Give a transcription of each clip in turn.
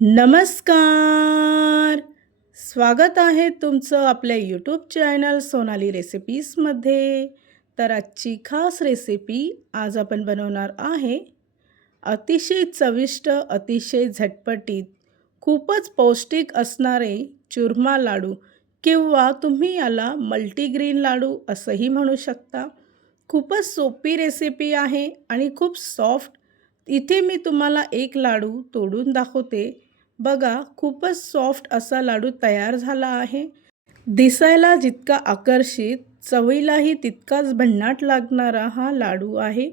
नमस्कार. स्वागत आहे तुमचं आपल्या यूट्यूब चॅनल सोनाली रेसिपीजमध्ये तर आजची खास रेसिपी आज आपण बनवणार आहे. अतिशय चविष्ट अतिशय झटपटीत खूपच पौष्टिक असणारे चुरमा लाडू किंवा तुम्ही याला मल्टीग्रीन लाडू असंही म्हणू शकता. खूपच सोपी रेसिपी आहे आणि खूप सॉफ्ट इथे मी तुम्हाला एक लाडू तोडून दाखवते. बघा खूपच सॉफ्ट असा लाडू तयार झाला आहे. दिसायला जितका आकर्षित चवीलाही तितकाच भन्नाट लागणारा हा लाडू आहे.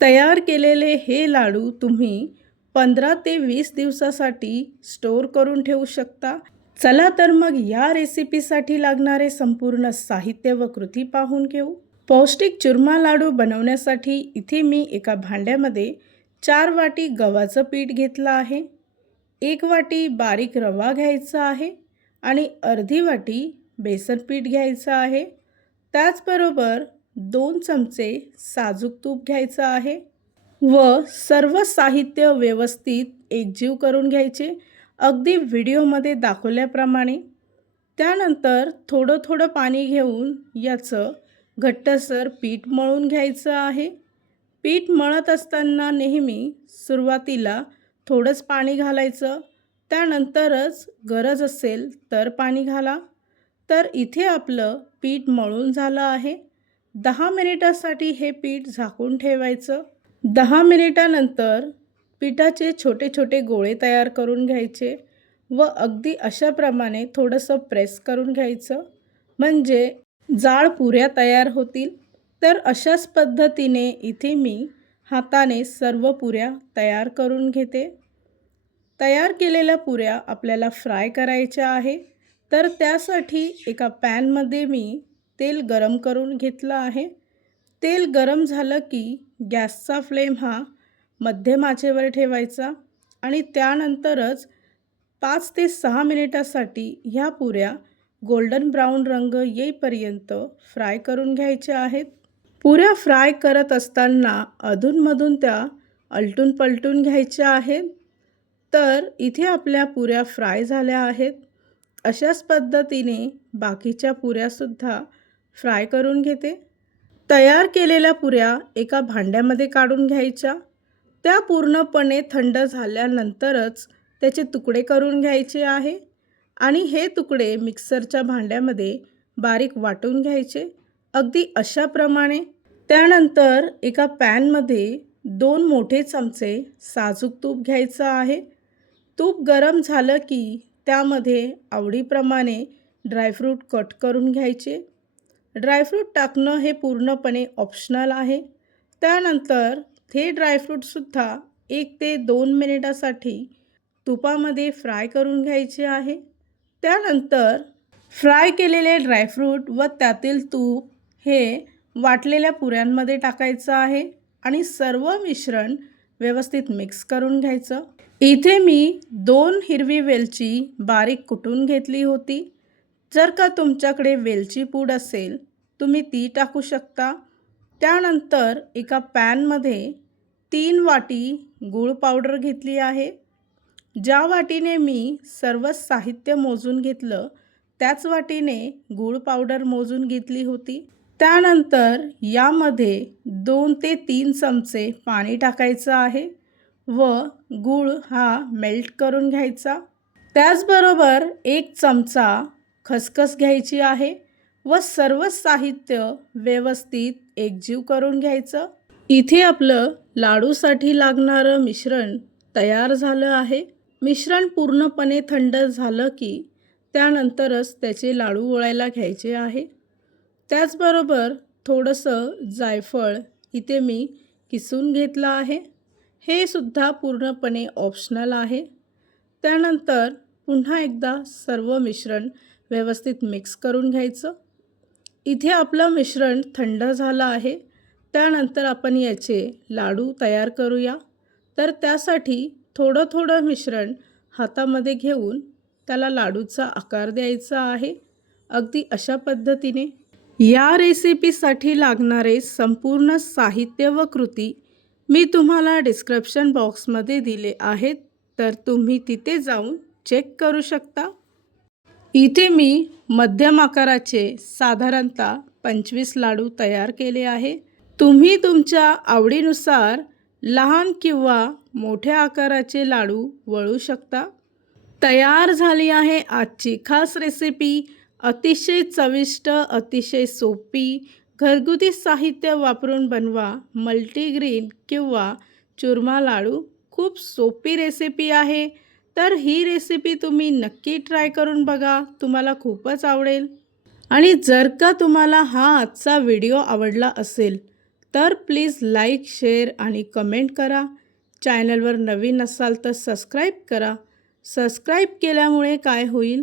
तयार केलेले हे लाडू तुम्ही पंधरा ते वीस दिवसासाठी स्टोअर करून ठेवू शकता. चला तर मग या रेसिपीसाठी लागणारे संपूर्ण साहित्य व कृती पाहून घेऊ. पौष्टिक चुरमा लाडू बनवण्यासाठी इथे मी एका भांड्यामध्ये चार वाटी गव्हाचं पीठ घेतलं आहे. एक वाटी बारीक रवा घ्यायचा आहे आणि अर्धी वाटी बेसन पीठ घ्यायचं आहे. त्याचबरोबर दोन चमचे साजूक तूप घ्यायचं आहे व सर्व साहित्य व्यवस्थित एकजीव करून घ्यायचे. अगदी व्हिडिओमध्ये दाखवल्याप्रमाणे. त्यानंतर थोडं थोडं पाणी घेऊन याचं घट्टसर पीठ मळून घ्यायचं आहे. पीठ मळत असताना नेहमी सुरुवातीला थोडंच पाणी घालायचं. त्यानंतरच गरज असेल तर पाणी घाला. तर इथे आपलं पीठ मळून झालं आहे. दहा मिनिटासाठी हे पीठ झाकून ठेवायचं. दहा मिनिटानंतर पिठाचे छोटे छोटे गोळे तयार करून घ्यायचे व अगदी अशाप्रमाणे थोडंसं प्रेस करून घ्यायचं. म्हणजे जाळ पुऱ्या तयार होतील. तर अशाच पद्धतीने इथे मी हाताने सर्व पुऱ्या तयार करून घेते. तयार केलेल्या पुऱ्या आपल्याला फ्राय करायच्या आहे. तर त्यासाठी एका पॅनमध्ये मी तेल गरम करून घेतलं आहे. तेल गरम झालं की गॅसचा फ्लेम हा मध्यम आचेवर ठेवायचा आणि त्यानंतरच पाच ते सहा मिनिटासाठी ह्या पुऱ्या गोल्डन ब्राऊन रंग येईपर्यंत फ्राय करून घ्यायच्या आहेत. पुऱ्या फ्राय करत असताना अधूनमधून त्या अलटून पलटून घ्यायच्या आहेत. तर इथे आपल्या पुऱ्या फ्राय झाल्या आहेत. अशाच पद्धतीने बाकीच्या पुऱ्यासुद्धा फ्राय करून घेते. तयार केलेल्या पुऱ्या एका भांड्यामध्ये काढून घ्यायच्या. त्या पूर्णपणे थंड झाल्यानंतरच त्याचे तुकडे करून घ्यायचे आहे. आणि हे तुकडे मिक्सरच्या भांड्यामध्ये बारीक वाटून घ्यायचे. अगदी अशाप्रमाणे. त्यानंतर एका पॅनमध्ये दोन मोठे चमचे साजूक तूप घ्यायचं आहे. तूप गरम झालं की त्यामध्ये आवडीप्रमाणे ड्रायफ्रूट कट करून घ्यायचे. ड्रायफ्रूट टाकणं हे पूर्णपणे ऑप्शनल आहे. त्यानंतर हे ड्रायफ्रूटसुद्धा एक ते दोन मिनिटासाठी तुपामध्ये फ्राय करून घ्यायचे आहे. त्यानंतर फ्राय केलेले ड्रायफ्रूट व त्यातील तूप हे वाटलेल्या पुऱ्यांमध्ये टाकायचं आहे आणि सर्व मिश्रण व्यवस्थित मिक्स करून घ्यायचं. इथे मी दोन हिरवी वेलची बारीक कुटून घेतली होती. जर का तुमच्याकडे वेलची पूड असेल तुम्ही ती टाकू शकता. त्यानंतर एका पॅनमध्ये तीन वाटी गूळ पावडर घेतली आहे. ज्या वाटीने मी सर्व साहित्य मोजून घेतलं त्याच वाटीने गूळ पावडर मोजून घेतली होती. त्यानंतर यामध्ये दोन ते तीन चमचे पाणी टाकायचं आहे व गूळ हा मेल्ट करून घ्यायचा. त्याचबरोबर एक चमचा खसखस घ्यायची आहे व सर्व साहित्य व्यवस्थित एकजीव करून घ्यायचं. इथे आपलं लाडूसाठी लागणारं मिश्रण तयार झालं आहे. मिश्रण पूर्णपणे थंड झालं की त्यानंतरच त्याचे लाडू वळायला घ्यायचे आहे. त्याचबरोबर थोडंसं जायफळ इथे मी किसून घेतलं आहे. हे सुद्धा पूर्णपणे ऑप्शनल आहे. त्यानंतर पुन्हा एकदा सर्व मिश्रण व्यवस्थित मिक्स करून घ्यायचं. इथे आपलं मिश्रण थंड झालं आहे. त्यानंतर आपण याचे लाडू तयार करूया. तर त्यासाठी थोडं थोडं मिश्रण हातामध्ये घेऊन त्याला लाडूचा आकार द्यायचा आहे. अगदी अशा पद्धतीने या रेसिपीसाठी लागणारे संपूर्ण साहित्य व कृती मी तुम्हाला डिस्क्रिप्शन बॉक्समध्ये दिले आहेत. तर तुम्ही तिथे जाऊन चेक करू शकता. इथे मी मध्यम आकाराचे साधारणतः पंचवीस लाडू तयार केले आहे. तुम्ही तुमच्या आवडीनुसार लहान किंवा मोठ्या आकाराचे लाडू वळू शकता. तयार झाली आहे आजची खास रेसिपी अतिशय चविष्ट अतिशय सोपी घरगुती साहित्य वापरून बनवा. मल्टीग्रीन किंवा चुरमा लाडू खूप सोपी रेसिपी आहे. तर ही रेसिपी तुम्ही नक्की ट्राय करून बघा. तुम्हाला खूपच आवडेल. आणि जर का तुम्हाला हा आजचा व्हिडिओ आवडला असेल तर प्लीज लाईक शेअर आणि कमेंट करा. चॅनलवर नवीन असाल तर सबस्क्राईब करा. सबस्क्राईब केल्यामुळे काय होईल?